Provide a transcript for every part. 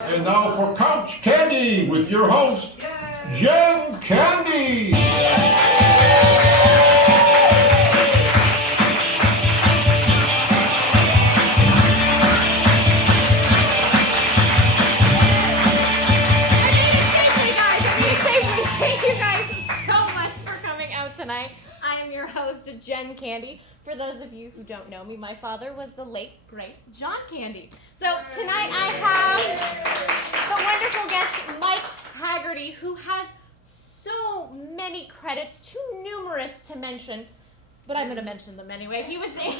And now for Couch Candy with your host, Jen Candy. Thank you guys so much for coming out tonight. I am your host, Jen Candy. For those of you who don't know me, my father was the late, great John Candy. So tonight I have the wonderful guest, Mike Hagerty, who has so many credits, too numerous to mention, but I'm going to mention them anyway. He was in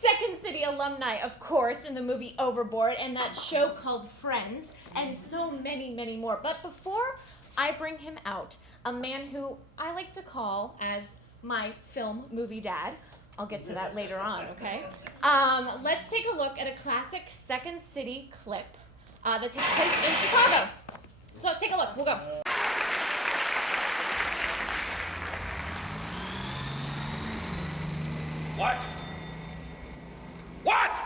Second City alumni, of course, in the movie Overboard, and that show called Friends, and so many, many more. But before I bring him out, a man who I like to call as my film movie dad. I'll get to that later on, okay? Let's take a look at a classic Second City clip that takes place in Chicago. So take a look, we'll go. What? What?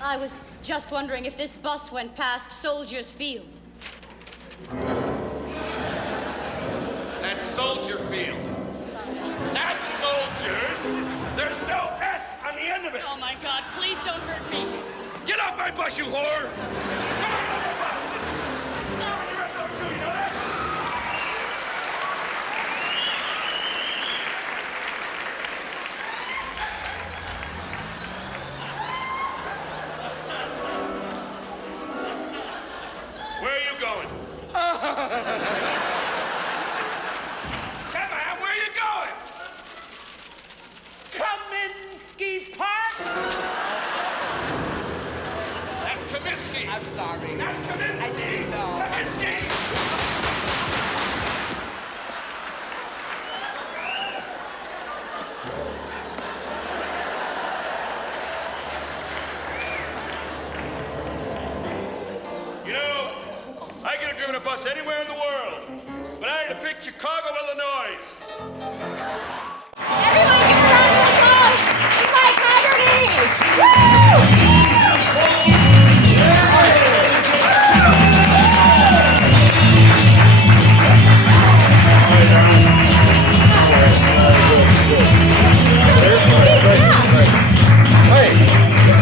I was just wondering if this bus went past Soldiers Field. That's Soldier Field. That's Soldiers. There's no S on the end of it. Oh my God, please don't hurt me. Get off my bus, you whore! Come on, my bus! Sorry, you're a soldier, you know that? Where are you going? Come on, where are you going? Kaminsky Park? That's Comiskey. I'm sorry. That's Comiskey. I didn't know. Comiskey. You know, I could have driven a bus anywhere in the world, but I had to pick Chicago, Illinois. Everyone give a round of applause to Mike Hagerty! Woo!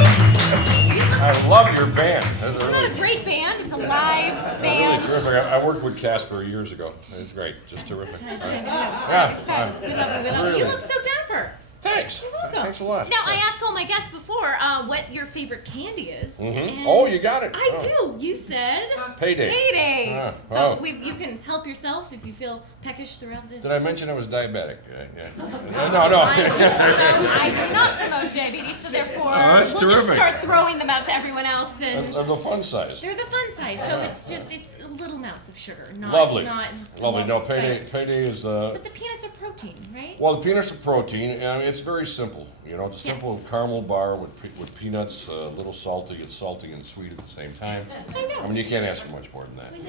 I love your band. That's It's not a great band, it's a live band. really terrific. I worked with Casper years ago. It's great, just terrific. It's fabulous. We love it. Really. You look so dapper. Thanks. You're welcome. Thanks a lot. Now, I asked all my guests before what your favorite candy is. and Oh, you got it. I Oh. do. You said Payday. payday. Ah, So oh. you can help yourself if you feel peckish throughout this. Did I mention I was diabetic? No. I do not promote diabetes, so therefore that's we'll just terrific. start throwing them out to everyone else, and Of the fun size. they're the fun size. So it's little amounts of sugar, not Lovely. not Lovely. No, lumps, payday. right? Payday is. But the peanuts are protein, right? Well, the peanuts are protein, and it's very simple. You know, it's a Yeah. simple caramel bar with peanuts, a little salty. It's salty and sweet at the same time. I know. I mean, you can't ask for much more than that. It's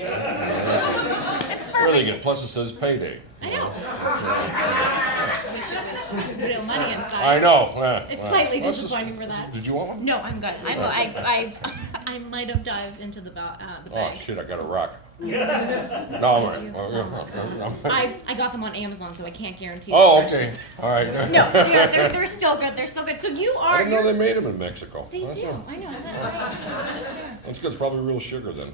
perfect. Really good. Plus, it says payday. I know. Wish it was real money inside. I know. It's slightly What's this- disappointing for that. Did you want one? No, I'm good. I might have dived into the Oh bag. shit! I got a rock. No, I'm all right. I got them on Amazon, so I can't guarantee. Oh, the okay. freshness. All right. No, they're still good. They're still good. So you I are. didn't know they made them in Mexico. They That's do. all. I know. Isn't that right? That's good. It's probably real sugar then.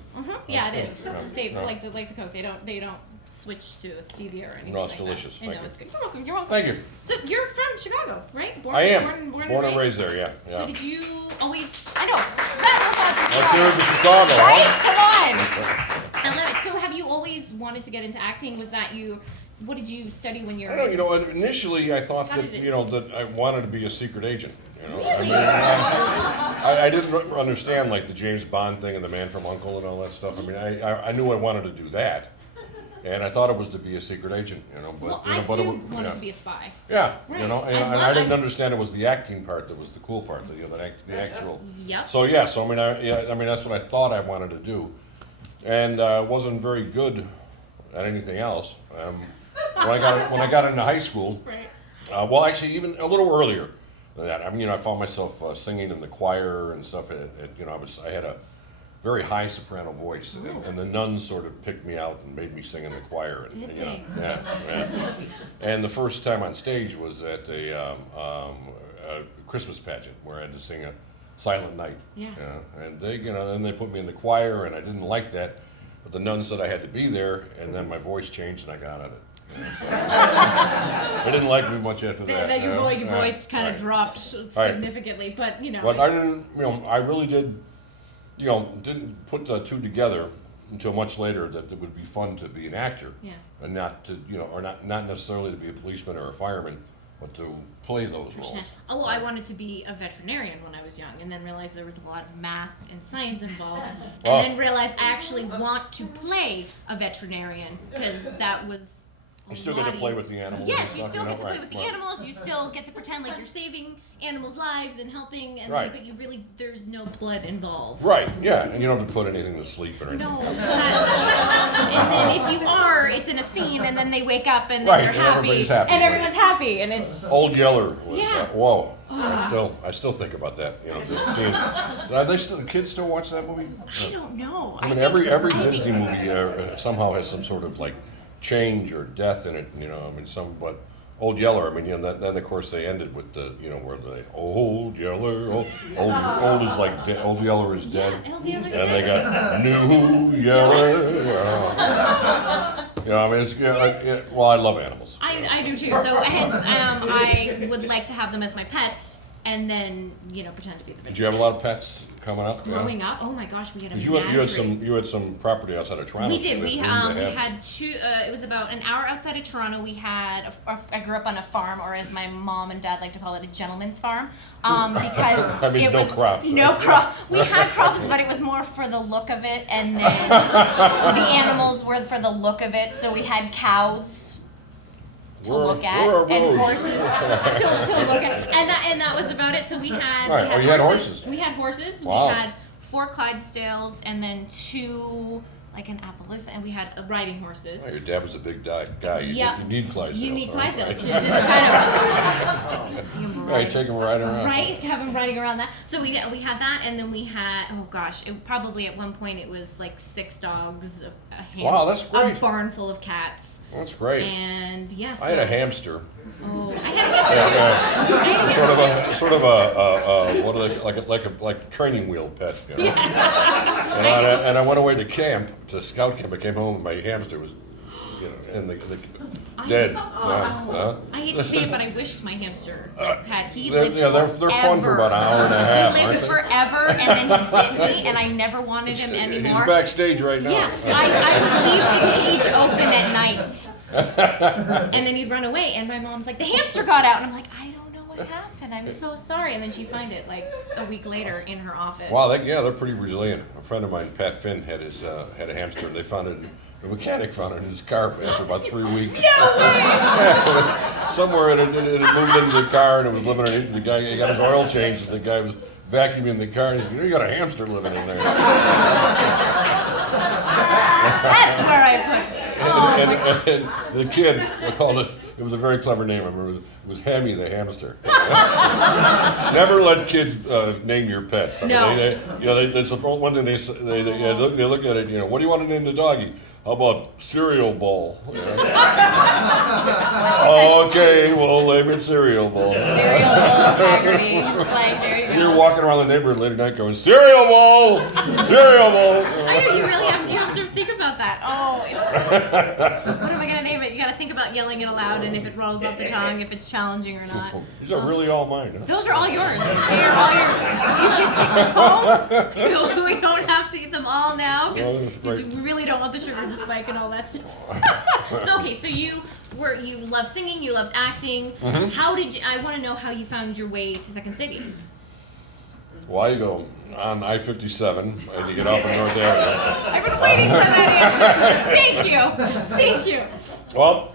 Yeah, it is. Yeah. They Yeah. like the Coke. They don't switch to a stevia or anything. No, it's like delicious. That. I know Thank it's good. You're welcome. You're welcome. Thank you. So you're from Chicago, right? Born, I am. Born and raised there. Yeah. So Yeah. did you always? I know. That Let's hear it for Chicago. Right? Huh? Come on. I love it. So have you always wanted to get into acting? Was that you? What did you study when you were? I don't know. Initially, I thought How that did it- that I wanted to be a secret agent. Really? I didn't understand like the James Bond thing and the Man from U.N.C.L.E. and all that stuff. I mean, I knew I wanted to do that, and I thought it was to be a secret agent. But Well, you know, I but too it, was- wanted yeah. to be a spy. Yeah, Right. and I I didn't love- understand it was the acting part that was the cool part, the actual. Yep. So yeah, so I mean that's what I thought I wanted to do, and wasn't very good at anything else. When I got into high school, Right. well, actually even a little earlier, that. I mean, I found myself singing in the choir and stuff. I had a very high soprano voice, and the nuns sort of picked me out and made me sing in the choir. And, Did they? Yeah. And the first time on stage was at a Christmas pageant where I had to sing a Silent Night. Yeah. And then they put me in the choir, and I didn't like that, but the nun said I had to be there, and then my voice changed, and I got out of it. They didn't like me much after that. Your voice kind of dropped significantly, but But I didn't, I really didn't put the two together until much later that it would be fun to be an actor, and not to, or not necessarily to be a policeman or a fireman, but to play those roles. Well, I wanted to be a veterinarian when I was young, and then realized there was a lot of math and science involved, and then realized I actually want to play a veterinarian because that was. You still get to play with the animals. Yes, you still get to play with the animals. You still get to pretend like you're saving animals' lives and helping, but you really, there's no blood involved. Right, yeah, and you don't have to put anything to sleep or anything. No, and then if you are, it's in a scene, and then they wake up and then they're happy, everybody's happy, and everyone's happy, and it's Old Yeller was whoa. I still think about that. The kids still watch that movie? I don't know. I mean, every Disney movie somehow has some sort of like change or death in it. But Old Yeller. Then of course they ended with the where they Old Yeller, old is like Old Yeller is dead, Old Yeller's and dead. they got New Yeller. It's well, I love animals. I do too. So hence, I would like to have them as my pets, and then pretend to be the. Did you have a lot of pets coming up? Growing up, oh my gosh, we had a menagerie. You had some property outside of Toronto. We did. We had two. It was about an hour outside of Toronto. We had. I grew up on a farm, or as my mom and dad like to call it, a gentleman's farm, because that means no crops. No crop. We had crops, but it was more for the look of it, and then the animals were for the look of it. So we had cows to look at, and horses to look at, and that was about it. So we had, you had horses. We had horses. Wow. We had 4 Clydesdales, and then 2 like an Appaloosa, and we had riding horses. Oh, your dad was a big guy. You need Clydesdales. You need Clydesdales to just kind of see him right. Take him riding around. Right, have him riding around that. So we had that, and then we had probably at one point it was like 6 dogs, wow, that's great. A barn full of cats. That's great. And yes, I had a hamster. Oh, I had a hamster too. Sort of a what are they like a training wheel pet. And I went away to camp, to scout camp. I came home and my hamster was, and the dead. I hate to say it, but I wished my hamster he lived they're fun for about an hour and a half. He lived forever, and then he bit me, and I never wanted him anymore. He's backstage right now. Yeah, I would leave the cage open at night, and then he'd run away, and my mom's like, the hamster got out, and I'm like, I don't know what happened. I'm so sorry. And then she'd find it like a week later in her office. Wow, they're pretty resilient. A friend of mine, Pat Finn, had a hamster, and they found it. The mechanic found it in his car after about 3 weeks. No way! Somewhere it moved into the car, and it was living underneath. The guy, he got his oil changed, and the guy was vacuuming the car, and he said, you got a hamster living in there. That's where I put it. And the kid, we called it. It was a very clever name. I remember it was Hammy the hamster. Never let kids name your pets. I mean, No. That's the one thing they look at it. What do you want to name the doggy? How about cereal bowl? Okay, we'll name it cereal bowl. Cereal bowl, Hagerty. It's like, there you go. You're walking around the neighborhood late at night going, cereal bowl, cereal bowl. I know, you have to think about that. Oh, it's, what am I going to name it? You got to think about yelling it aloud, and if it rolls off the tongue, if it's challenging or not. These are really all mine. Huh? Those are all yours. They are all yours. You can take them home. We don't have to eat them all now, because we really don't want the sugar to spike and all that stuff. So you loved singing, you loved acting. Mm-hmm. How did you? I want to know how you found your way to Second City. Well, you go on I-57 and you get off on North Avenue. I've been waiting for that answer. Thank you. Well,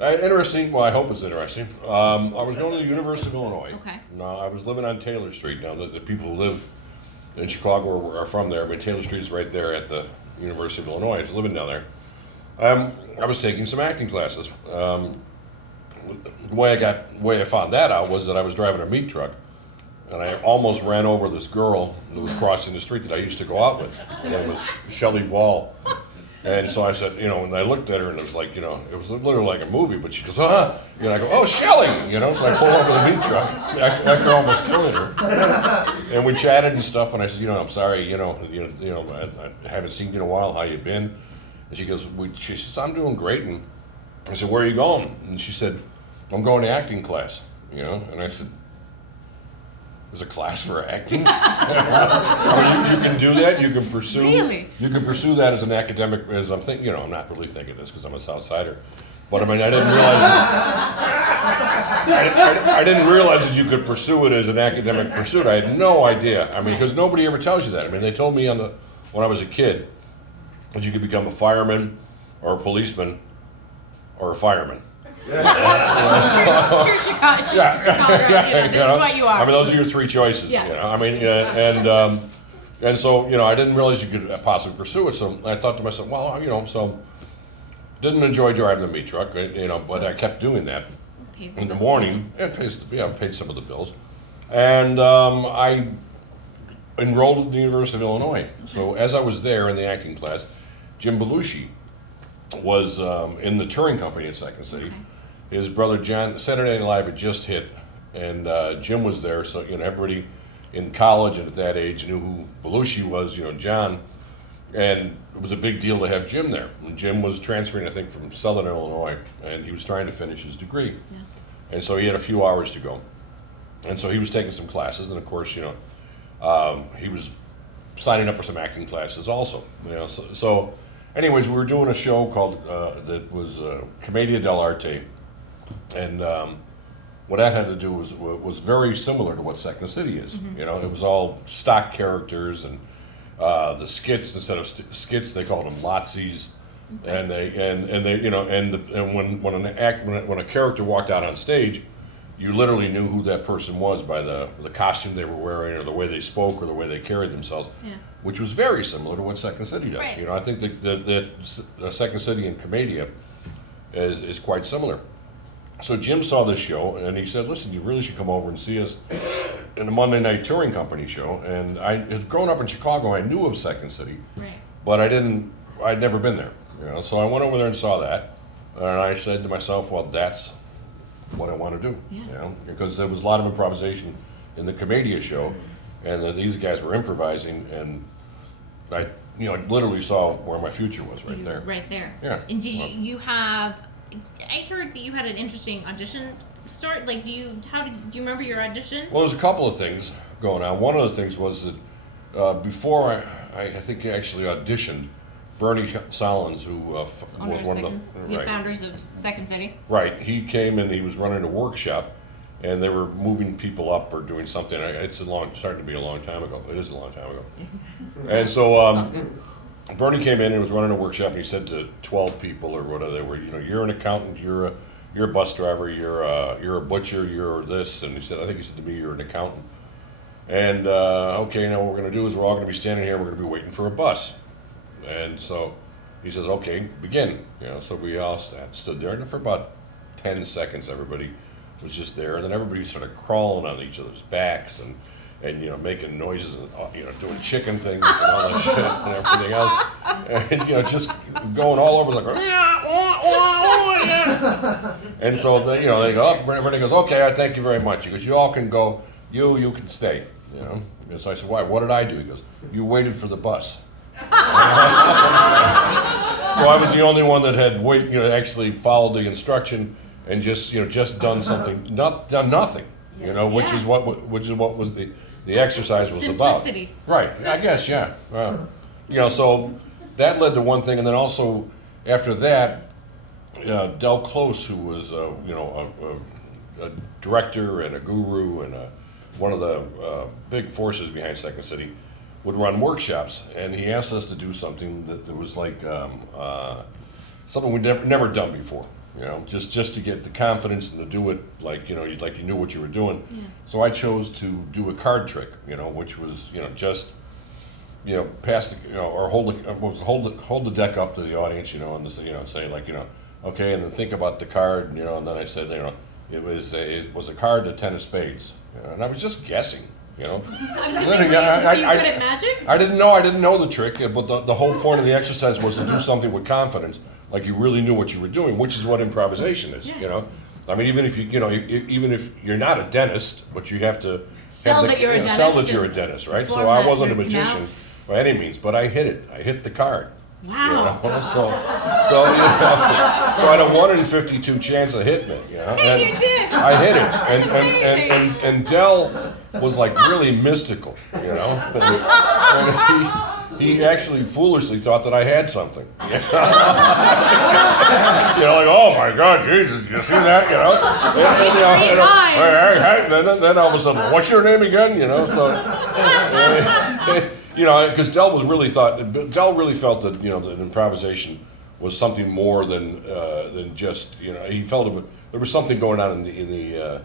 interesting. Well, I hope it's interesting. I was going to the University of Illinois. Okay. Now, I was living on Taylor Street. Now, the people who live in Chicago are from there, but Taylor Street is right there at the University of Illinois. I was living down there. I was taking some acting classes. the way I found that out was that I was driving a meat truck, and I almost ran over this girl who was crossing the street that I used to go out with. Her name was Shelley Vall. And so I said, and I looked at her, and it was like, it was literally like a movie, but she goes, and I go, oh, Shelley, so I pull over the meat truck after almost killing her. And we chatted and stuff, and I said, I'm sorry, I haven't seen you in a while, how you been? And she goes, she says, I'm doing great. And I said, where are you going? And she said, I'm going to acting class, and I said, there's a class for acting? I mean, you can do that. You can pursue. Really? You can pursue that as an academic. As I'm thinking, I'm not really thinking this because I'm a South Sider, but I mean, I didn't realize. I didn't realize that you could pursue it as an academic pursuit. I had no idea. I mean, because nobody ever tells you that. I mean, they told me when I was a kid that you could become a fireman, or a policeman, or a fireman. True Chicago. This is what you are. I mean, those are your three choices. Yeah. I mean, and so I didn't realize you could possibly pursue it. So I thought to myself, well, so didn't enjoy driving the meat truck, but I kept doing that in the morning. It paid some of the bills, and I enrolled at the University of Illinois. So as I was there in the acting class, Jim Belushi was in the touring company at Second City. Okay. His brother John, Saturday Night Live had just hit, and Jim was there. So everybody in college and at that age knew who Belushi was. John, and it was a big deal to have Jim there. And Jim was transferring, I think, from Southern Illinois, and he was trying to finish his degree. Yeah. And so he had a few hours to go, and so he was taking some classes, and of course, he was signing up for some acting classes also. So anyways, we were doing a show called that was Commedia dell'arte. And what that had to do was very similar to what Second City is. Mm-hmm. It was all stock characters, and the skits, instead of skits, they called them Latsies. And when a character walked out on stage, you literally knew who that person was by the costume they were wearing, or the way they spoke, or the way they carried themselves. Yeah. Which was very similar to what Second City does. Right. I think that the Second City and Commedia is quite similar. So Jim saw this show, and he said, listen, you really should come over and see us in the Monday Night Touring Company show. And I had grown up in Chicago. I knew of Second City, Right. but I'd never been there. So I went over there and saw that, and I said to myself, well, that's what I want to do. Yeah. Because there was a lot of improvisation in the Commedia show, and these guys were improvising, and I literally saw where my future was right there. Right there. Yeah. And did you have? I heard that you had an interesting audition start. Like, do you remember your audition? Well, there's a couple of things going on. One of the things was that before I think I actually auditioned, Bernie Solins, who was one of the founders of Second City. Right. He came and he was running a workshop, and they were moving people up or doing something. It's starting to be a long time ago. It is a long time ago. And so Bernie came in and was running a workshop, and he said to 12 people or whatever they were, you're an accountant, you're a bus driver, you're a butcher, you're this, and I think he said to me, you're an accountant. And okay, now what we're going to do is we're all going to be standing here, we're going to be waiting for a bus. And so he says, okay, begin. So we all stood there, and for about 10 seconds, everybody was just there, and then everybody started crawling on each other's backs and making noises and doing chicken things and all that shit and everything else, and just going all over like, and so they go up. Bernie goes, okay, I thank you very much. He goes, you all can go, you can stay. And so I said, why? What did I do? He goes, you waited for the bus. So I was the only one that had actually followed the instruction and just done something, done nothing, which is what was the exercise was Simplicity. about. Right, I guess, yeah. So that led to one thing, and then also after that, Del Close, who was a director and a guru and one of the big forces behind Second City, would run workshops, and he asked us to do something that was like something we'd never done before. Just to get the confidence and to do it like you knew what you were doing. Yeah. So I chose to do a card trick, which was just pass the or hold the deck up to the audience, and say like Okay, and then think about the card, and then I said, it was a card to 10 of spades, and I was just guessing, I was going to say, were you good at magic? I didn't know the trick, but the whole point of the exercise was to do something with confidence, like you really knew what you were doing, which is what improvisation is, I mean, even if even if you're not a dentist, but you have to sell that you're a dentist. Sell that you're a dentist, right? So I wasn't a magician by any means, but I hit it. I hit the card. Wow. So I had a 1 in 52 chance of hitting it. And you did. I hit it, and Del was like really mystical, and he actually foolishly thought that I had something. Like, oh my God, Jesus, did you see that? Then all of a sudden, what's your name again? Because Del really felt that that improvisation was something more than just he felt there was something going on in the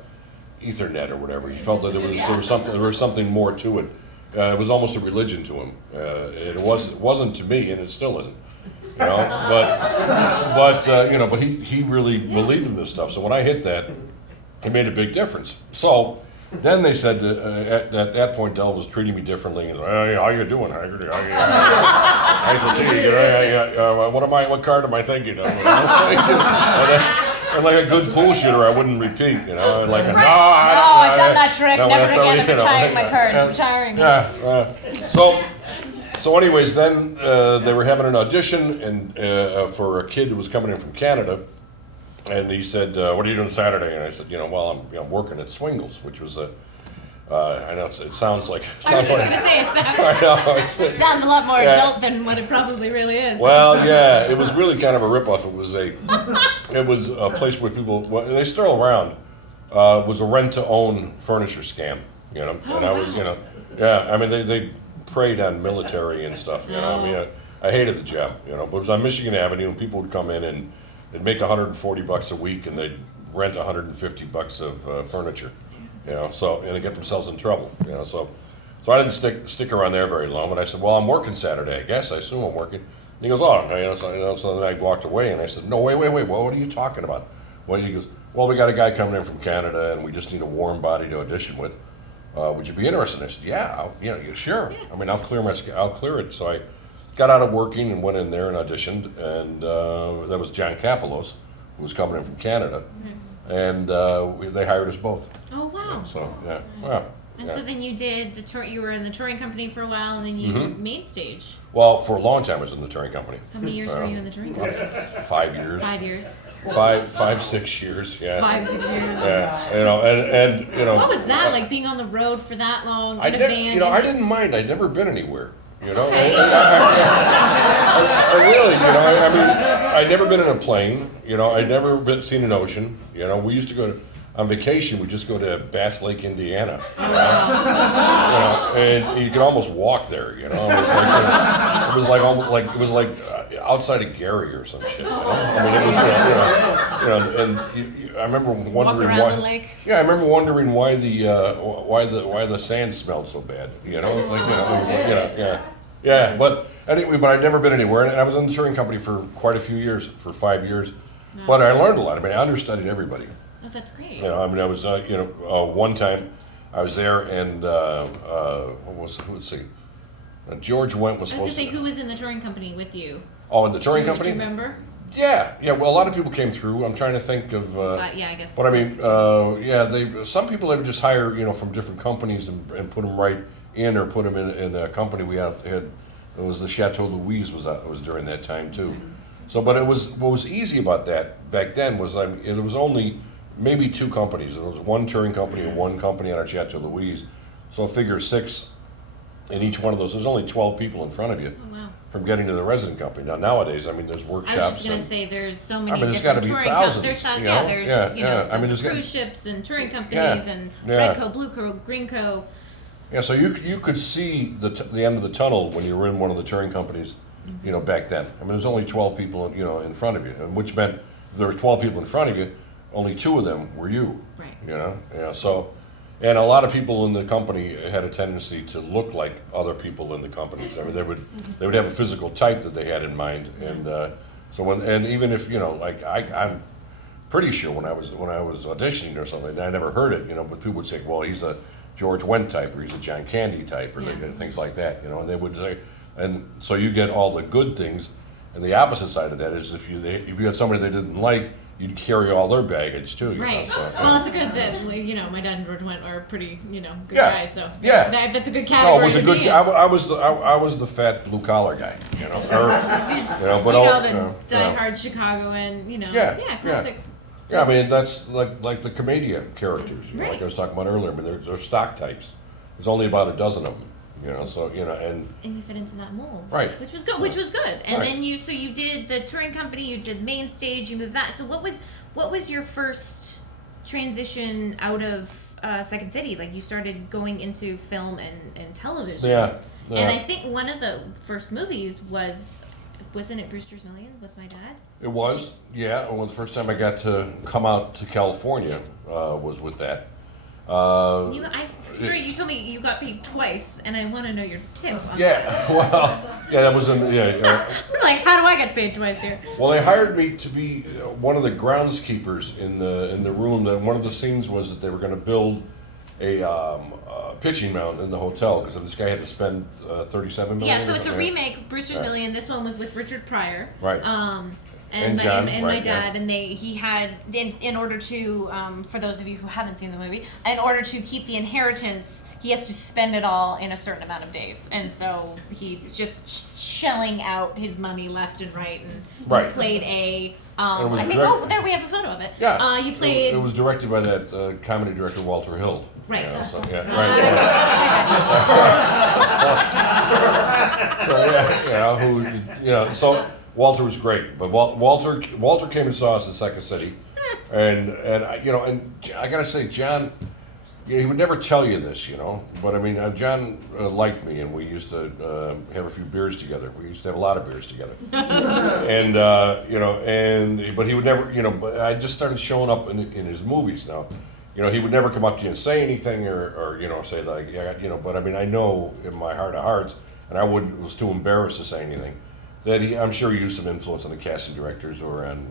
Ethernet or whatever. He felt that there was something more to it. It was almost a religion to him. It wasn't to me, and it still isn't. But he really believed in this stuff. So when I hit that, it made a big difference. So then they said at that point, Del was treating me differently. He's like, hey, how you doing, Hagerty? I said, see, what card am I thinking of? And like a good pool shooter, I wouldn't repeat, I've done that trick. Never again. I'm retiring my cards. Retiring. Yeah. So anyways, then they were having an audition and for a kid who was coming in from Canada, and he said, "What are you doing Saturday?" And I said, "Well, I'm working at Swingles," which was I know it sounds like. I was just going to say it sounds a lot more adult than what it probably really is. Well, yeah, it was really kind of a ripoff. It was a place where people, they still around. Was a rent-to-own furniture scam, and I was, I mean, they preyed on military and stuff, I mean, I hated the job, but it was on Michigan Avenue, and people would come in and they'd make $140 a week, and they'd rent $150 of furniture, and they get themselves in trouble, so I didn't stick around there very long, but I said, well, I'm working Saturday, I guess, I assume I'm working. And he goes, so then I walked away, and I said, no, wait, what are you talking about? Well, he goes, well, we got a guy coming in from Canada, and we just need a warm body to audition with. Would you be interested? And I said, yeah, sure. Yeah. I mean, I'll clear it. So I got out of working and went in there and auditioned, and that was John Kapelos, who was coming in from Canada, and they hired us both. Oh wow! So yeah, wow. And so then you did the tour. You were in the touring company for a while, and then you main stage. Well, for a long time, I was in the touring company. How many years were you in the touring company? 5 years. 5 years. 6 years. Yeah. 5, 6 years. Yeah. And what was that like, being on the road for that long in a van? I didn't mind. I'd never been anywhere. Okay. I really, I mean, I'd never been in a plane. I'd never seen an ocean. We used to go on vacation. We just go to Bass Lake, Indiana. And you could almost walk there. It was like outside of Gary or some shit. I mean, it was and I remember wondering why. The lake. Yeah, I remember wondering why the sand smelled so bad. It's like yeah. But anyway, I'd never been anywhere, and I was in the touring company for quite a few years, for 5 years. No. But I learned a lot. I mean, I understudied everybody. Oh, that's great. I mean, I was one time I was there, and let's see, George Wendt was supposed to. I was going to say, who was in the touring company with you? Oh, in the touring company? Do you remember? Yeah. Well, a lot of people came through. I'm trying to think of. Yeah, I guess. But I mean, some people they would just hire, from different companies and put them right in, or put them in a company we had. It was the Chateau Louise was during that time too. Mm-hmm. So, but what was easy about that back then was it was only maybe 2 companies. There was one touring company and one company on our Chateau Louise. So figure 6 in each one of those. There's only 12 people in front of you. Oh, wow. From getting to the resident company. Now nowadays, I mean, there's workshops. I was just going to say, there's so many. I mean, there's got to be thousands. There's I mean, there's cruise ships and touring companies and Red Co, Blue Co, Green Co. Yeah, so you could see the end of the tunnel when you were in one of the touring companies, back then. I mean, there's only 12 people, in front of you, and which meant if there were 12 people in front of you, only 2 of them were you. Right. Yeah. So, and a lot of people in the company had a tendency to look like other people in the companies. I mean, they would have a physical type that they had in mind, and So and even if like I'm pretty sure when I was auditioning or something, I never heard it, but people would say, well, he's a George Wendt type, or he's a John Candy type, or things like that, and they would say, and so you get all the good things, and the opposite side of that is if you had somebody they didn't like, you'd carry all their baggage too. Right. So, well, it's a good thing. My dad and George Wendt are pretty, good Yeah. guys. So Yeah. that's a good category. No, it was a to good. be in. I was the fat blue collar guy, but the die-hard Chicagoan, classic. Yeah, I mean that's like the commedia characters, Right. like I was talking about earlier. I mean, they're stock types. There's only about a dozen of them, So and you fit into that mold, right, which was good. Which was good. And right. then you did the touring company, you did main stage, you moved that. So what was your first transition out of Second City? Like you started going into film and television. Yeah. And I think one of the first movies wasn't it Brewster's Millions with my dad? It was, yeah. Well, the first time I got to come out to California was with that. You told me you got paid twice, and I want to know your tip. On Yeah, well, yeah, that was in, I was like, how do I get paid twice here? Well, they hired me to be one of the groundskeepers in the room. That one of the scenes was that they were going to build a pitching mound in the hotel because this guy had to spend $37 million. Yeah, so it's a remake, Brewster's Million. This one was with Richard Pryor. Right. And John, my right, dad, and he had in order to for those of you who haven't seen the movie, in order to keep the inheritance, he has to spend it all in a certain amount of days, and so he's just shelling out his money left and right. And Right. you played a. It was I think. direct- Oh, there we have a photo of it. Yeah. You played. It was directed by that comedy director Walter Hill. Right. So, yeah. Right. So So Walter was great, but Walter came and saw us in Second City, and I gotta say, John, he would never tell you this, but I mean, John liked me, and we used to have a few beers together. We used to have a lot of beers together, and but he would never, But I just started showing up in his movies now. He would never come up to you and say anything or say like, but I mean, I know in my heart of hearts, and I was too embarrassed to say anything, that I'm sure he used some influence on the casting directors or on,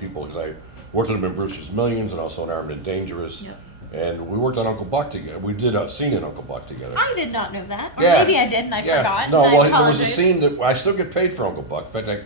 people, because I worked with him in Brewster's Millions and also in Armed and Dangerous. Yep. And we worked on Uncle Buck together. We did a scene in Uncle Buck together. I did not know that, or Yeah. maybe I did and I forgot. No, and well, I there was a apologize. scene that I still get paid for Uncle Buck. In fact, I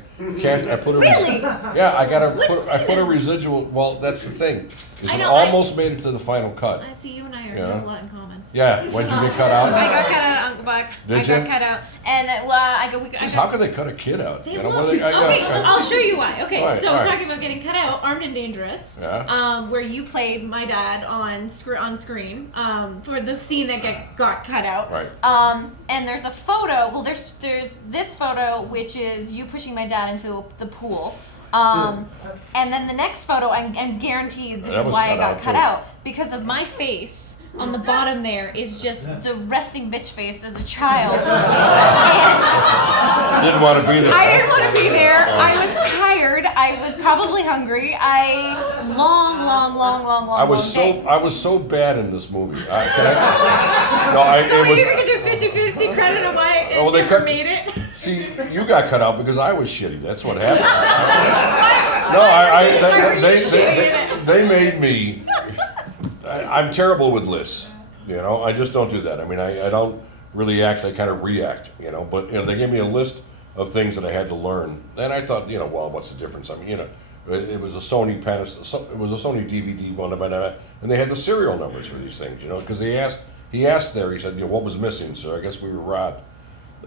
put a Really? Yeah, I What put scene? a residual. Well, that's the thing. Is I it know, I- almost made it to the final cut. I see you and I Yeah. have a lot in common. Yeah, when'd you get cut out? I got cut out of Uncle Buck. Did I got you? cut out, and I Jeez, how could they cut a kid out? They You know, will. what Okay, I'll show you why. Okay, Right, so right. talking about getting cut out, Armed and Dangerous, Yeah. where you played my dad on screen, for the scene that got cut out. Right. And there's a photo. Well, there's this photo which is you pushing my dad into the pool. And then the next photo, I'm guaranteed this That is was why I cut got out, cut too. out because of my face. On the bottom there is just the resting bitch face as a child. And Didn't want to be there. I didn't want to be there. I was tired. I was probably hungry. Long I was day. so bad in this movie. So maybe we could do 50-50 credit on why it Oh, they never cut- made it. See, you got cut out because I was shitty. That's what happened. They made me. I'm terrible with lists. I just don't do that. I mean, I don't really act. I kind of react. But they gave me a list of things that I had to learn, and I thought, well, what's the difference? I mean, it was a Sony it was a Sony DVD one, and they had the serial numbers for these things. Because he asked there. He said, what was missing? So I guess we were robbed.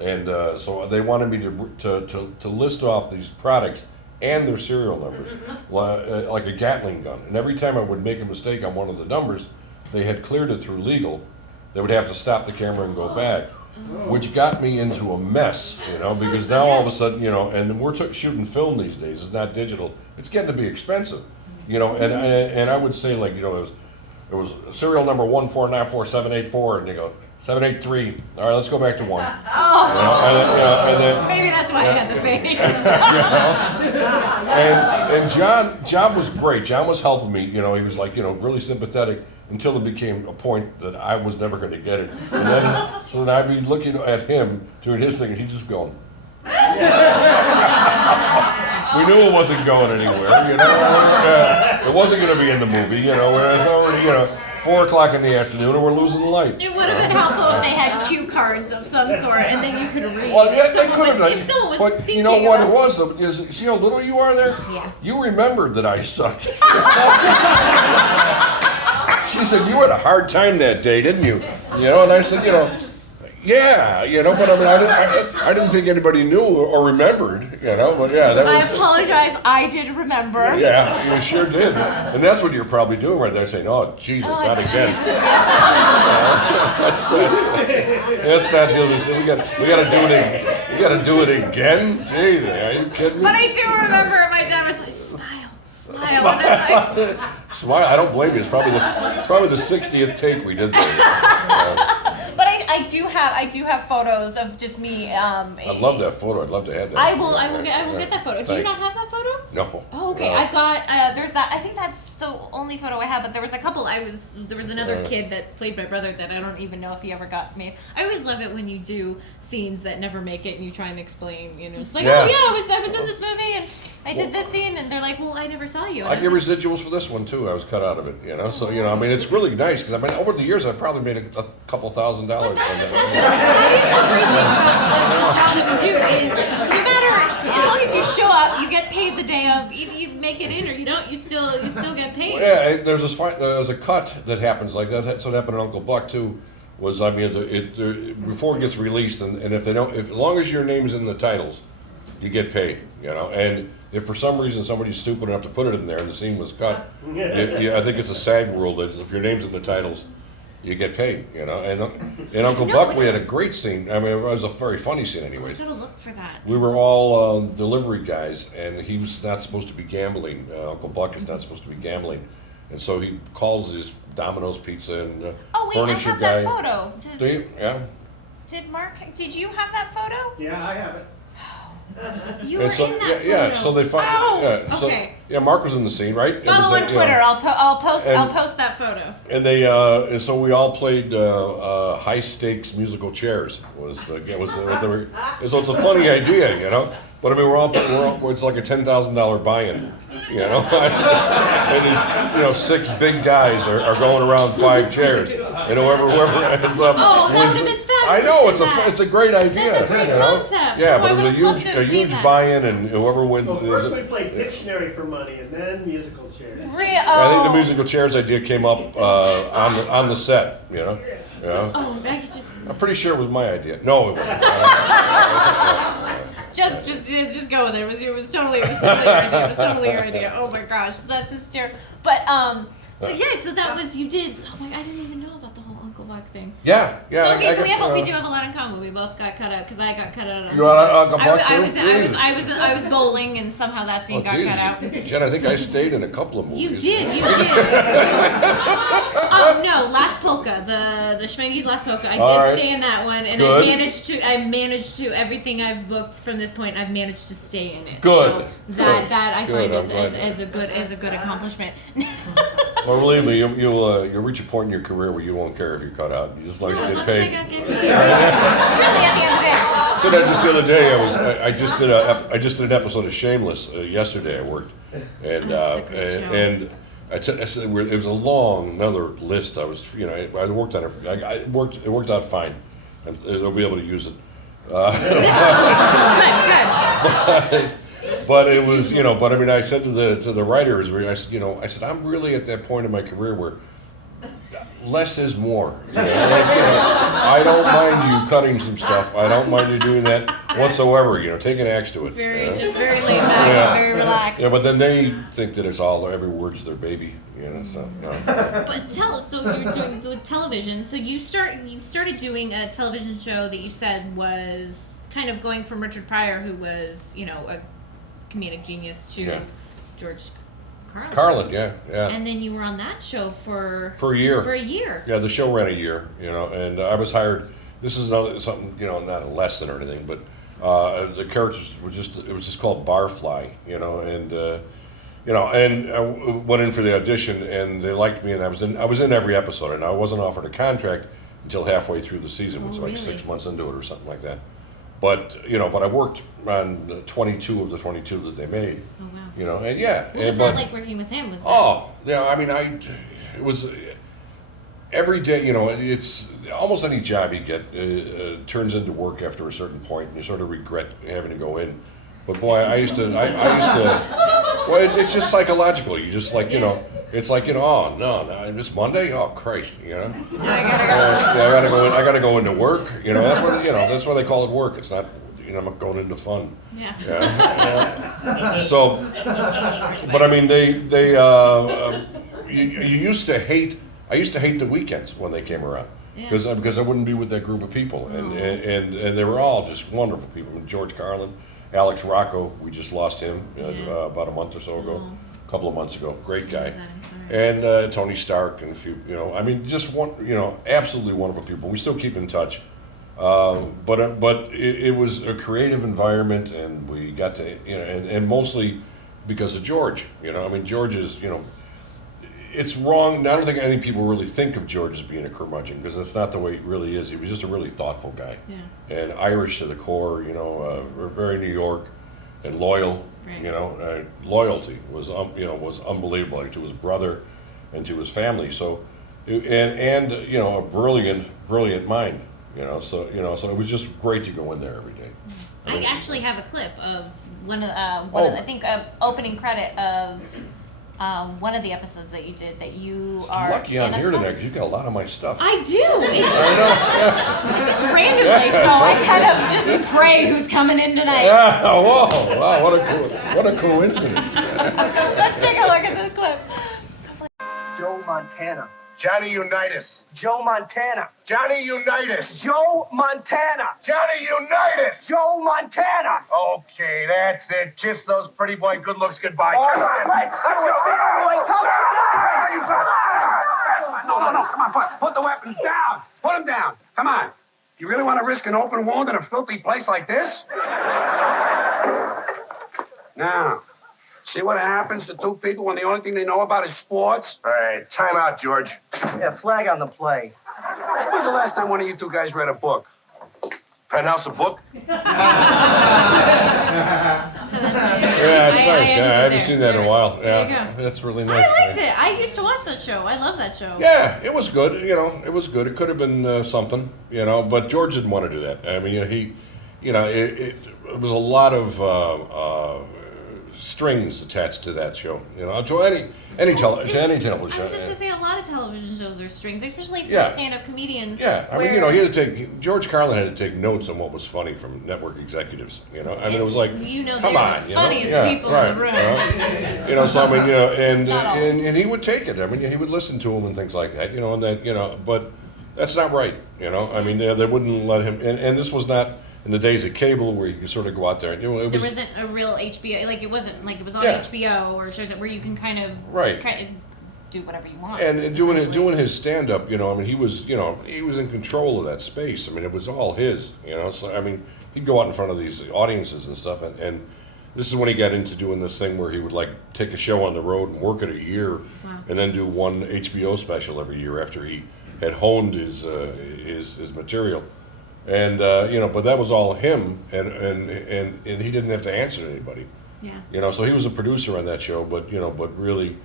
And so they wanted me to list off these products and their serial numbers, like a Gatling gun. And every time I would make a mistake on one of the numbers, they had cleared it through legal. They would have to stop the camera and go back, which got me into a mess, because now all of a sudden, and we're shooting film these days. It's not digital. It's getting to be expensive, and I would say it was serial number 1494784, and you go 783. All right, let's go back to 1. And then Maybe that's why I had the face. and John was great. John was helping me. He was really sympathetic until it became a point that I was never going to get it. And then I'd be looking at him doing his thing, and he'd just going. we knew it wasn't going anywhere. You know, it wasn't going to be in the movie. You know, where it's already 4 o'clock in the afternoon and we're losing the light. It would have been helpful if they had cue cards of some sort, and then you could read. Well, yeah, they could have done. If someone was But thinking you know what about it was? Is see how little you are there? Yeah. You remembered that I sucked. She said, you had a hard time that day, didn't you? You know, and I said, yeah, but I mean, I didn't think anybody knew or remembered, but yeah, that was. I apologize. I did remember. Yeah, you sure did, and that's what you're probably doing right there, saying, "Oh, Jesus, not again." That's not deal. We got to do it. We got to do it again. Jeez, are you kidding me? But I do remember my dad was like, "Smile." Smile. I don't blame you. It's probably the 60th take we did. But I do have photos of just me. I love that photo. I'd love to have that. I will get that photo. Do you not have that photo? No. Oh, okay. No. I've got. There's that. I think that's the only photo I have. But there was a couple. There was another kid that played my brother that I don't even know if he ever got made. I always love it when you do scenes that never make it and you try and explain. It's like, Yeah. oh yeah, I was in this movie and I did this scene, and they're like, well, I never saw you. I get residuals for this one too. I was cut out of it, So I mean, it's really nice because I mean, over the years, I've probably made a couple $1,000 on that. That is the great thing about the job that we do is no matter, as long as you show up, you get paid the day of. You make it in or you don't, you still get paid. Yeah, there's a cut that happens like that. That's what happened to Uncle Buck too. Was I mean, before it gets released, and if as long as your name's in the titles, you get paid. And if for some reason somebody's stupid enough to put it in there and the scene was cut, I think it's a SAG rule that if your name's in the titles, you get paid, And in Uncle Buck, we had a great scene. I mean, it was a very funny scene, anyways. I gotta look for that. We were all delivery guys, and he was not supposed to be gambling. Uncle Buck is not supposed to be gambling, and so he calls his Domino's Pizza and furniture I have guy. that photo. Do you? Yeah. Did you have that photo? Yeah, I have it. You were And so, in that photo. yeah, so they find. Oh, yeah, so, okay. yeah, Mark was in the scene, right? It Follow was, on Twitter. I'll post that photo. And they and so we all played high stakes musical chairs. So it's a funny idea, But I mean, we're all it's like a $10,000 buy-in, And these 6 big guys are going around 5 chairs, and whoever ends up wins. That would have been fabulous. I know it's a great idea. That's a great concept. Yeah, Oh, but I it was would've loved to have a seen huge that. buy-in, and whoever wins. Well, first we played Dictionary for money, and then musical chairs. I think the musical chairs idea came up on the set. Oh, I could just. I'm pretty sure it was my idea. No, it wasn't. Just go with it. It was totally your idea. It was totally your idea. Oh my gosh, that's hysterical. But so that was you did. Oh my, I didn't even know about the whole Uncle Buck thing. Yeah. Okay, so we do have a lot in common. We both got cut out because I got cut out. You got Uncle Buck too? I was bowling and somehow that scene got cut out. Jen, I think I stayed in a couple of movies. You did. Oh no, Last Polka, the Schmengi's Last Polka. I did stay in that one, and Good. I managed to everything I've booked from this point. I've managed to stay in it. Good. So that I Good. find I'm is a good accomplishment. Well, believe me, you'll reach a point in your career where you won't care if you're cut out. You just like to get paid. Truly, at the end of the day. So that just the other day, I just did an episode of Shameless yesterday. I worked, and I said it was a long another list. I was I worked on it. It worked out fine. They'll be able to use it. Good. But it was, but I mean, I said to the writers, I said, I'm really at that point in my career where less is more. I don't mind you cutting some stuff. I don't mind you doing that whatsoever. Take an axe to it. Just very laid back, very relaxed. Yeah, but then they think that every word's their baby. So. But so you're doing the television. So you started doing a television show that you said was kind of going from Richard Pryor, who was a comedic genius, to George Carlin. Yeah. And then you were on that show for a year. Yeah, the show ran a year, and I was hired. This is something, not a lesson or anything, but the characters were it was just called Barfly, and I went in for the audition, and they liked me, and I was in every episode, and I wasn't offered a contract until halfway through the season, which was like 6 months into it or something like that. but I worked on 22 of the 22 that they made. Oh wow. And What was that like working with him? Was that... Oh, yeah. I mean, it was every day. It's almost any job you get turns into work after a certain point, and you sort of regret having to go in. But boy, I used to. Well, it's just psychological. You just like it's like oh no, it's Monday. Oh Christ, I gotta go in. I gotta go into work. That's why they call it work. It's not. I'm not going into fun. Yeah. So, but I mean, you used to hate. I used to hate the weekends when they came around because I wouldn't be with that group of people, and they were all just wonderful people. George Carlin, Alex Rocco, we just lost him about a month or so ago, a couple of months ago. Great guy, and Tony Stark and a few. I mean, just absolutely wonderful people. We still keep in touch. But it was a creative environment, and we got to and mostly because of George. I mean, George is it's wrong. I don't think any people really think of George as being a curmudgeon because that's not the way he really is. He was just a really thoughtful guy, and Irish to the core. Very New York, and loyal. Right. Loyalty was was unbelievable to his brother and to his family. So, and a brilliant mind. So it was just great to go in there every day. I actually have a clip of one of I think opening credit of one of the episodes that you did that you are lucky I'm here tonight because you got a lot of my stuff. I do. It's just randomly, so I kind of just pray who's coming in tonight. Yeah. Whoa! Wow! What a coincidence. Let's take a look at this clip. Joe Montana. Johnny Unitas. Joe Montana. Johnny Unitas. Joe Montana. Johnny Unitas. Joe Montana. Okay, that's it. Kiss those pretty boy good looks goodbye. All Come on. right, let's go. No, come on, put the weapons down. Put them down. Come on. You really want to risk an open wound in a filthy place like this? Now, see what happens to two people when the only thing they know about is sports? All right, time out, George. Yeah, flag on the play. When was the last time one of you two guys read a book? Penthouse a book? Yeah, it's nice. I haven't seen that in a while. There you Yeah, that's really nice. I liked it. I used to watch that show. I love that show. Yeah, it was good. It was good. It could have been something. But George didn't want to do that. I mean, it was a lot of strings attached to that show. To any television I was show. just gonna say a lot of television shows are strings, especially for Yeah. stand-up comedians. Yeah, I mean, where- he had to take George Carlin had to take notes on what was funny from network executives. I mean, it was like, they're come on, the funniest people right, in the room. So I mean, Not all. and he would take it. I mean, he would listen to him and things like that. And then but that's not right. I mean, they wouldn't let him. And this was not in the days of cable where you could sort of go out there and There wasn't a real HBO, like it wasn't like it was on Yeah. HBO or shows where you can kind of do whatever you want. And doing his stand up, I mean, he was in control of that space. I mean, it was all his, So I mean, he'd go out in front of these audiences and stuff, and this is when he got into doing this thing where he would like take a show on the road and work it a year, and then do one HBO special every year after he had honed his material. And but that was all him, and he didn't have to answer to anybody. Yeah. So he was a producer on that show, but really,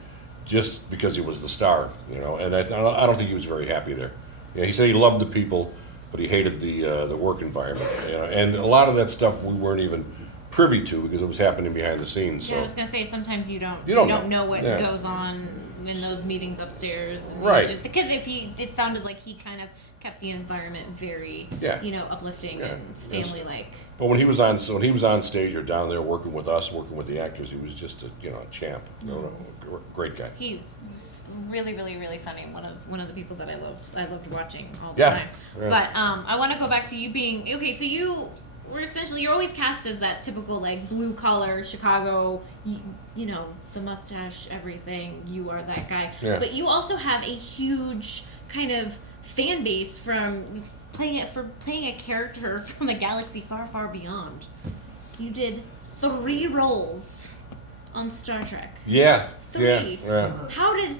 just because he was the star, And I don't think he was very happy there. He said he loved the people, but he hated the work environment. And a lot of that stuff we weren't even privy to because it was happening behind the scenes. So. Yeah, I was gonna say sometimes you don't know what goes on in those meetings upstairs, and right? Just because it sounded like he kind of kept the environment very, uplifting and family-like. But when he was on stage or down there working with us, working with the actors, he was just a champ. Great guy. He was really, really, really funny. One of the people that I loved watching all the time. Yeah. But I want to go back to you being okay. So you're always cast as that typical like blue collar Chicago, the mustache, everything. You are that guy. Yeah. But you also have a huge kind of fan base from playing a character from a galaxy far, far beyond. You did 3 roles on Star Trek. Yeah. 3. Yeah. How did?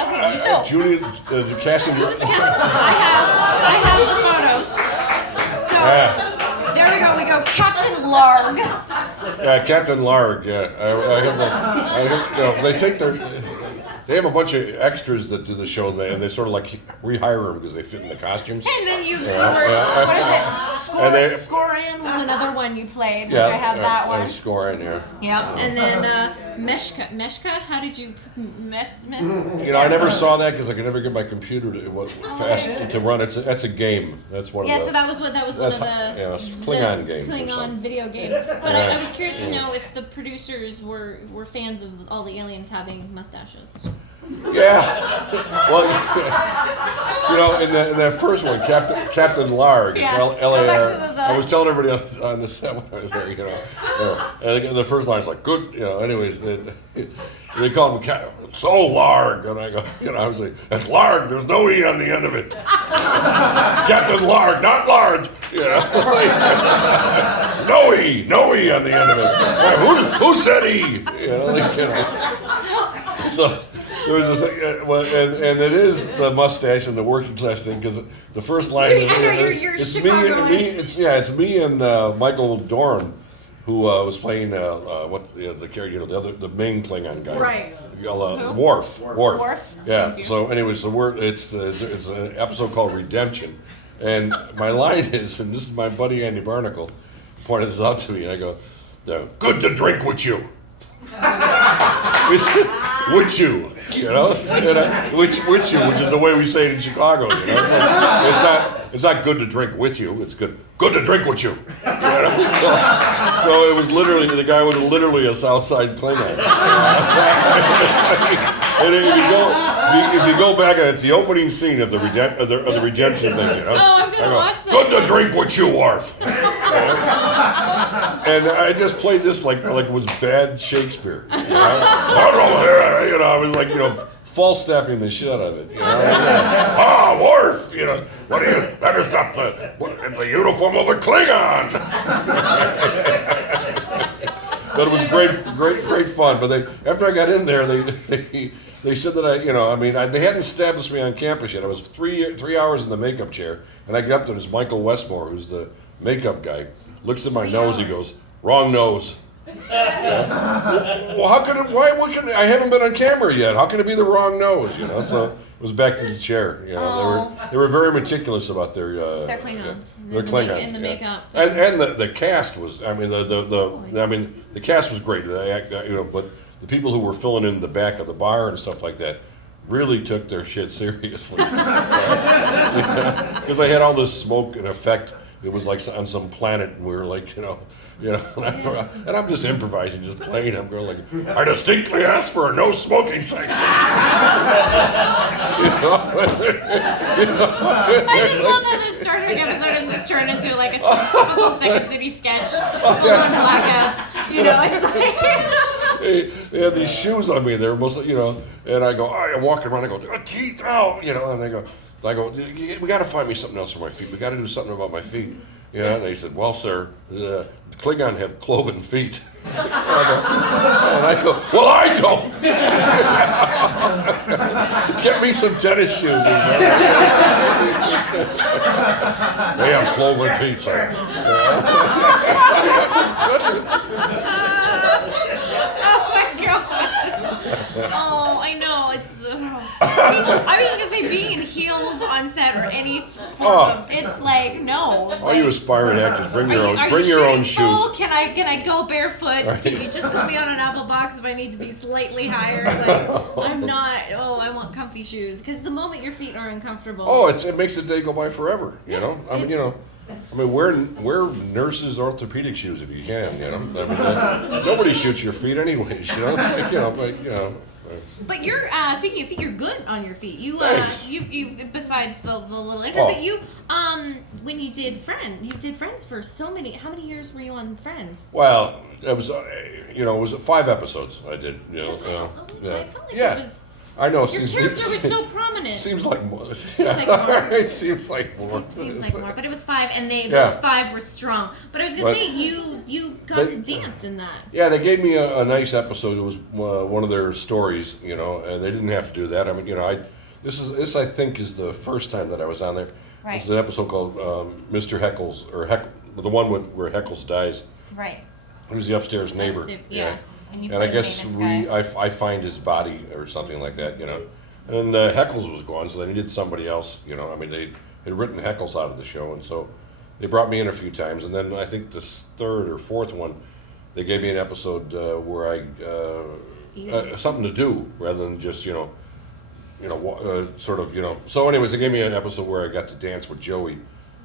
Okay, so Julia, the casting. who's the casting? I have the photos. So. Yeah. There here we go. Captain Larg. Yeah, Captain Larg. Yeah, they have a bunch of extras that do the show, and they sort of like rehire them because they fit in the costumes. And then what is it? Scoran was another one you played, which I have that one. Scoran, yeah. Yep, and then Meshka, how did you Smith? I never saw that because I could never get my computer to run. That's a game. That's one of the... Yeah, so that was one of the Klingon games. Klingon video games. But I was curious to know if the producers were fans of all the aliens having mustaches. Yeah. Well, in that first one, Captain Larg, it's L-A-R. I was telling everybody on the set when I was there, and the first line is like, good, anyways, they called him so Larg, and I go, I was like, that's Larg, there's no E on the end of it. It's Captain Larg, not large. No E on the end of it. Who said E? So. There was this, and it is the mustache and the working class thing because the first line is it's it's me and Michael Dorn who was playing the character the main Klingon guy, right? Worf. Yeah. Thank you. So anyways, it's an episode called Redemption, and my line is, and this is my buddy Andy Barnacle pointed this out to me, and I go, "Good to drink with you." With you, which is the way we say it in Chicago. It's not good to drink with you. It's good to drink with you. So it was literally the guy was literally a Southside Klingon. And if you go back, it's the opening scene of the redemption thing. Oh, I'm gonna watch that. Good to drink with you, Worf. And I just played this like it was bad Shakespeare. I was like, false staffing the shit out of it. Worf, what do you, that is not it's the uniform of a Klingon. But it was great fun. But after I got in there, they said that they hadn't established me on campus yet. I was 3 hours in the makeup chair, and I get up to this Michael Westmore, who's the makeup guy, looks at my nose, he goes, "Wrong nose." Well, how could it? I haven't been on camera yet. How can it be the wrong nose? So it was back to the chair. They were very meticulous about their Klingons. Their Klingons and the makeup. And the cast was. The cast was great. But the people who were filling in the back of the bar and stuff like that really took their shit seriously. Because I had all this smoke and effect. It was like on some planet, and we were like, and I'm just improvising, just playing. I'm going like, I distinctly asked for a no smoking section. I just love how this Star Trek episode has just turned into like a typical Second City sketch, full on blackouts. It's like. They had these shoes on me. They were mostly, and I go, I'm walking around. I go, teeth out, and they go. I go, we got to find me something else for my feet. We got to do something about my feet. And they said, well, sir, the Klingon have cloven feet. And I go, well, I don't. Get me some tennis shoes. They have cloven feet, sir. Oh my gosh. Oh, I know. It's. I was just gonna say, being in heels on set or any form of, it's like no. All you aspiring actors, bring your own shoes. Full? Can I go barefoot? Can you just put me on an apple box if I need to be slightly higher? Like I'm not. Oh, I want comfy shoes because the moment your feet are uncomfortable. It makes the day go by forever. Wear nurses' orthopedic shoes if you can. Nobody shoots your feet anyways. But you're speaking of feet, you're good on your feet. You besides the little intro, but you when you did Friends for so many. How many years were you on Friends? Well, it was it was 5 episodes I did. I felt like it was. I know. Your character was so prominent. Seems like more. It seems like more, but it was 5, and those 5 were strong. But I was gonna say you got to dance in that. Yeah, they gave me a nice episode. It was one of their stories, and they didn't have to do that. This I think is the first time that I was on there. Right. It's an episode called Mr. Heckles or the one where Heckles dies. Right. He was the upstairs neighbor. Yeah. And you And I play the guess maintenance guy. I find his body or something like that, you know. And Heckles was gone, so they needed somebody else, you know. I mean, they had written Heckles out of the show, and so they brought me in a few times. And then I think this third or fourth one, they gave me an episode where I something to do rather than just sort of, you know. So, anyways, they gave me an episode where I got to dance with Joey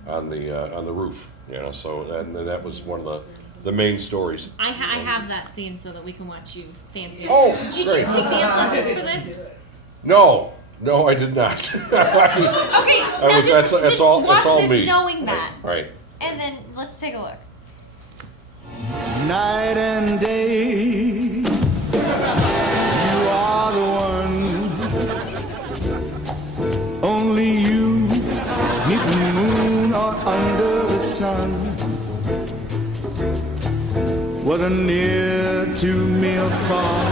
on the roof, you know. So, and that was one of the main stories. I have that scene so that we can watch you fancy. Oh, Did you great. take dance lessons for this? No, I did not. Okay, now just watch all this me. knowing that. Right. And then let's take a look. Night and day, you are the one. Only you, neath the moon or under the sun. Whether near to me or far,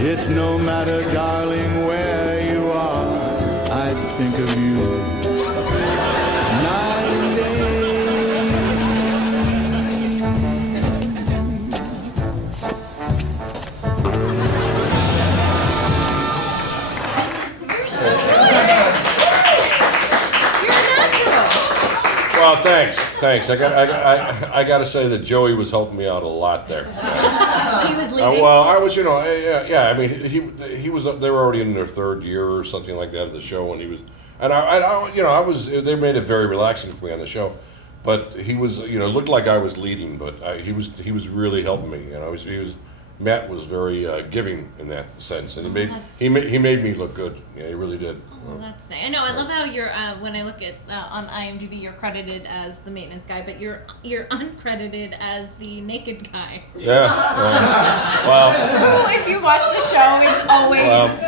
it's no matter, darling, where you are. I think of you night and day. Well, thanks. I got to say that Joey was helping me out a lot there. He was leading. Well, I was, yeah. I mean, he was. They were already in their third year or something like that of the show, and he was. And I was. They made it very relaxing for me on the show, but he was. Looked like I was leading, but he was really helping me. He was. Matt was very giving in that sense, and he made me look good. Yeah, he really did. Oh, that's nice. I know. I love how you're. When I look at on IMDb, you're credited as the maintenance guy, but you're uncredited as the naked guy. Yeah. Well. Who, if you watch the show, is always.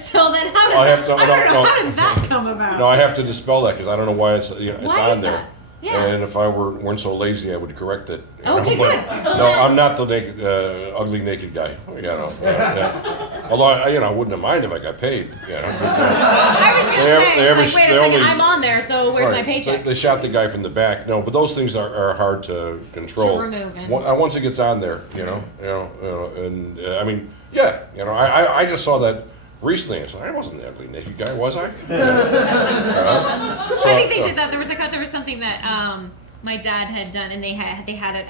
So then, how did how did that come about? No, I have to dispel that because I don't know why it's Why on is there. that? Yeah. And if I weren't so lazy, I would correct it. Okay, good. So no, I'm not the naked, ugly naked guy. Yeah. Although I wouldn't have minded if I got paid. I was gonna say, wait a second, I'm on there, so where's my paycheck? They shot the guy from the back. No, but those things are hard to control. To remove him. Once it gets on there, and I mean, yeah, I just saw that. Recently, I said, I wasn't the ugly naked guy, was I? I think they did that. There was something that my dad had done, and they had it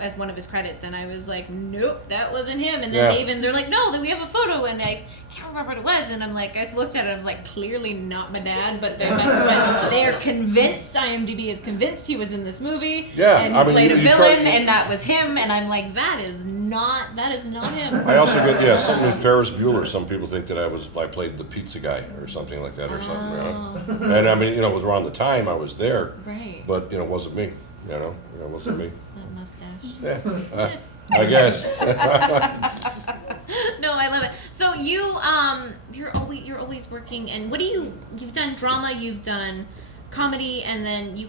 as one of his credits, and I was like, nope, that wasn't him. And then they're like, no, then we have a photo, and I can't remember what it was. And I'm like, I looked at it, I was like, clearly not my dad, but they are convinced. IMDb is convinced he was in this movie. Yeah, and he played a villain, and that was him. And I'm like, that is not him. I also get something in Ferris Bueller. Some people think that I played the pizza guy or something like that or something. And I mean, it was around the time I was there. Right. But it wasn't me. It wasn't me. That mustache. Yeah. I guess. No, I love it. So you're always working, and you've done drama, you've done comedy, and then you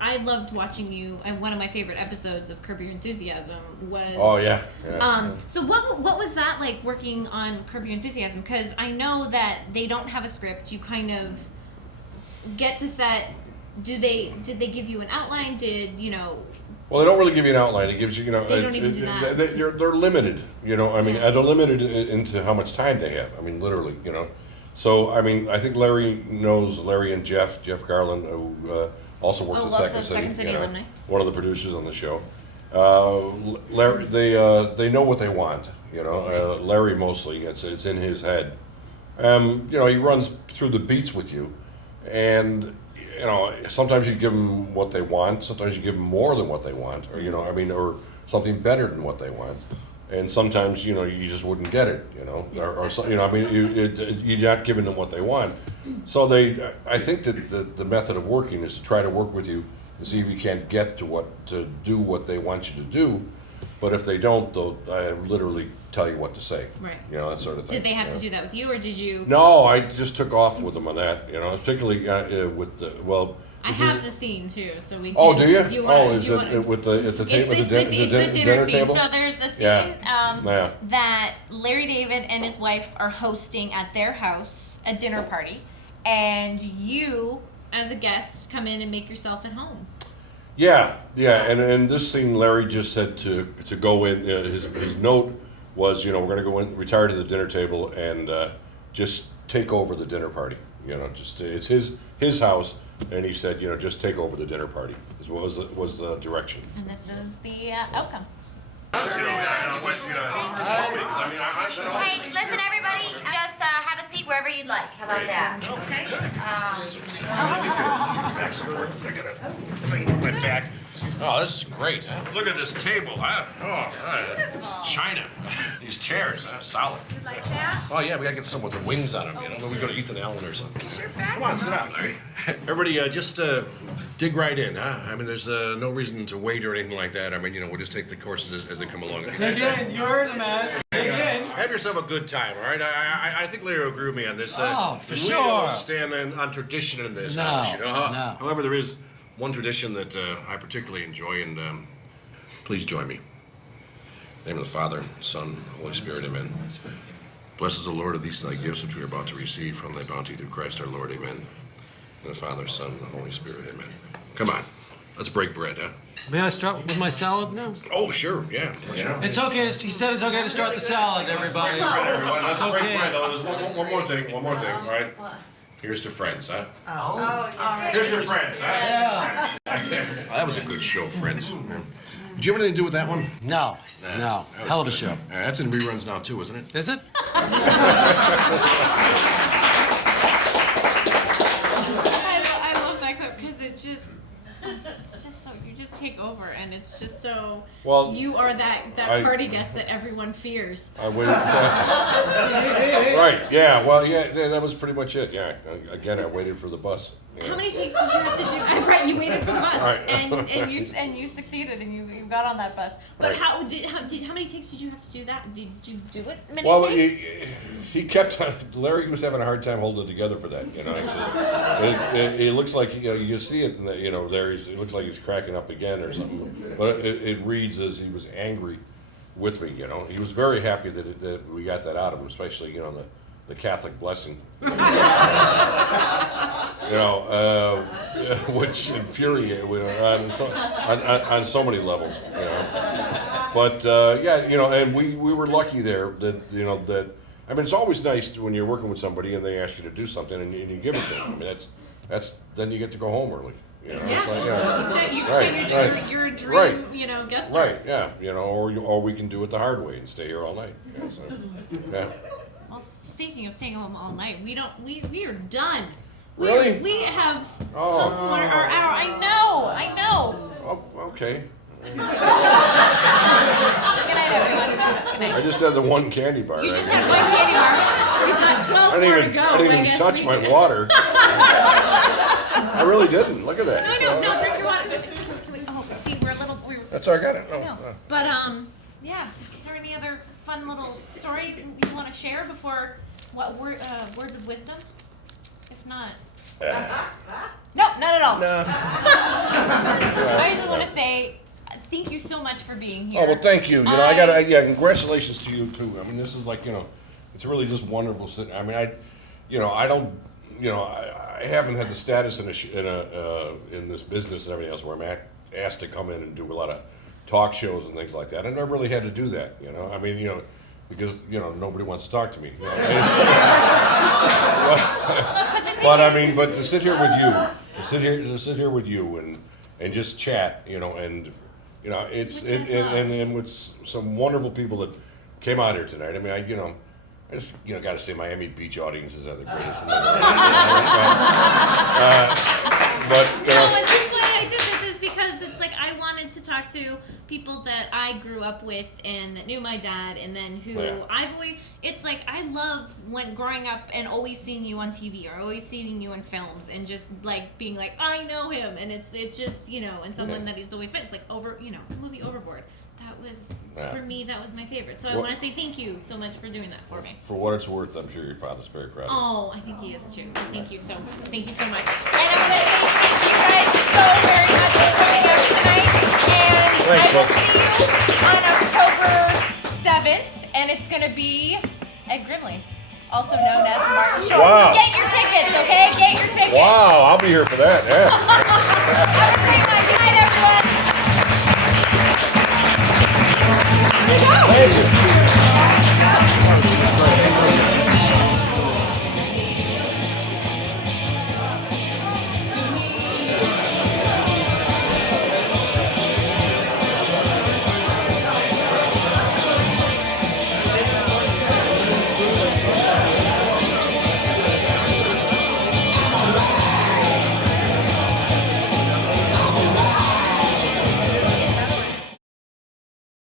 I loved watching you, and one of my favorite episodes of Curb Your Enthusiasm was... Oh, yeah. So what was that like working on Curb Your Enthusiasm? Because I know that they don't have a script. You kind of get to set... Did they give you an outline? Well, they don't really give you an outline. It gives you, They don't even do that. They're limited, I mean, they're limited into how much time they have. I mean, literally, So, I mean, I think Larry and Jeff Carlin, who also works at Second City, alumni. One of the producers on the show. Larry, they know what they want, Larry mostly, it's in his head. He runs through the beats with you, and sometimes you give them what they want. Sometimes you give them more than what they want, or or something better than what they want. And sometimes you just wouldn't get it, you're not giving them what they want. So I think that the method of working is to try to work with you and see if you can't get to do what they want you to do. But if they don't, they'll literally tell you what to say. Right. That sort of thing. Did they have to do that with you, or did you? No, I just took off with them on that. Particularly with the I have the scene too, so we. Oh, do you? Is it with the table, the dinner scene. table? So there's the scene that Larry David and his wife are hosting at their house a dinner party, and you as a guest, come in and make yourself at home. Yeah, and this scene, Larry just said to go in. His note was, we're going to go in, retire to the dinner table, and just take over the dinner party. Just it's his house, and he said, just take over the dinner party. Was the direction. And this is the outcome. Hey, listen, everybody, just have a seat wherever you'd like. How about that? Okay. Excellent. I got a thing on my back. Oh, this is great. Huh? Look at this table, huh? Oh, China. These chairs, solid. You like that? Oh, yeah, we gotta get some with the wings on them, When we go to Ethan Allen or something. Come on, sit down, Larry. Everybody, just dig right in, huh? I mean, there's no reason to wait or anything like that. I mean, we'll just take the courses as they come along. Dig in. You heard him, man. Dig in. Have yourself a good time, all right? I think Larry will agree with me on this. For we sure. don't stand on tradition in this house, No. However, there is one tradition that I particularly enjoy, and please join me. In the name of the Father, Son, Holy Spirit, amen. Blessed is the Lord of these thy gifts which we are about to receive from thy bounty through Christ our Lord, amen. In the Father, Son, and the Holy Spirit, amen. Come on, let's break bread, huh? May I start with my salad now? Oh, sure, yeah. It's okay. He said it's okay to start the salad, everybody. All right, everyone, let's It's break okay. bread. Oh, there's one more thing, all right? Here's to friends, huh? Here's to friends, huh? Yeah. That was a good show, Friends. Did you have anything to do with that one? No. Hell of a show. That's in reruns now, too, isn't it? Is it? I love that clip because it's just so you just take over, and it's just so you are that party guest that everyone fears. I waited. Right, yeah, well, that was pretty much it, yeah. Again, I waited for the bus. How many takes did you have to do? Right, you waited for the bus, Right. and you succeeded, and you got on that bus. But Right. how many takes did you have to do that? Did you do it many Well, takes? he kept on, Larry was having a hard time holding it together for that, actually. It looks like, you see it, Larry's, it looks like he's cracking up again or something. But it reads as he was angry with me, He was very happy that we got that out of him, especially, the Catholic blessing. Which infuriated on so many levels, But and we were lucky there that I mean, it's always nice when you're working with somebody and they ask you to do something and you give it to them. I mean, that's then you get to go home early. It's like, You're a dream, guest star. Right, yeah, or we can do it the hard way and stay here all night. Yeah. Well, speaking of staying home all night, we are done. Really? We have come to our hour. I know. Oh, okay. Good night, everyone. Good night. I just had the one candy bar. You just had one candy bar. We've got 12 more to go. I didn't even touch my water. I really didn't. Look at that. No, drink your water. Can we, see, we're a little... That's all I got it. No. But, yeah. Is there any other fun little story you want to share before words of wisdom? If not... No, not at all. No. I just want to say thank you so much for being here. Oh, well, thank you. I got congratulations to you, too. I mean, this is like, it's really just wonderful sitting. I mean, I haven't had the status in this business and everything else where I'm asked to come in and do a lot of talk shows and things like that. I never really had to do that, I mean, because, nobody wants to talk to me. But I mean, to sit here with you, and just chat, and with some wonderful people that came out here tonight. I mean, I just got to say, Miami Beach audiences are the greatest in the world. That's why I did this, is because it's like I wanted to talk to people that I grew up with and that knew my dad, and then who I've always. It's like I love when growing up and always seeing you on TV or always seeing you in films and just like being like I know him, and it just and someone that he's always been. It's like the movie Overboard. That was for me. That was my favorite. So I want to say thank you so much for doing that for me. For what it's worth, I'm sure your father's very proud of you. Oh, I think he is too. So thank you so much. Thank you so much. And I want to say thank you guys so very much for coming out tonight. And Thanks, I will see you on October 7th, and it's going to be at Grimley. also known as Martin Short. Wow. So get your tickets, okay? Get your tickets. Wow, I'll be here for that. Yeah.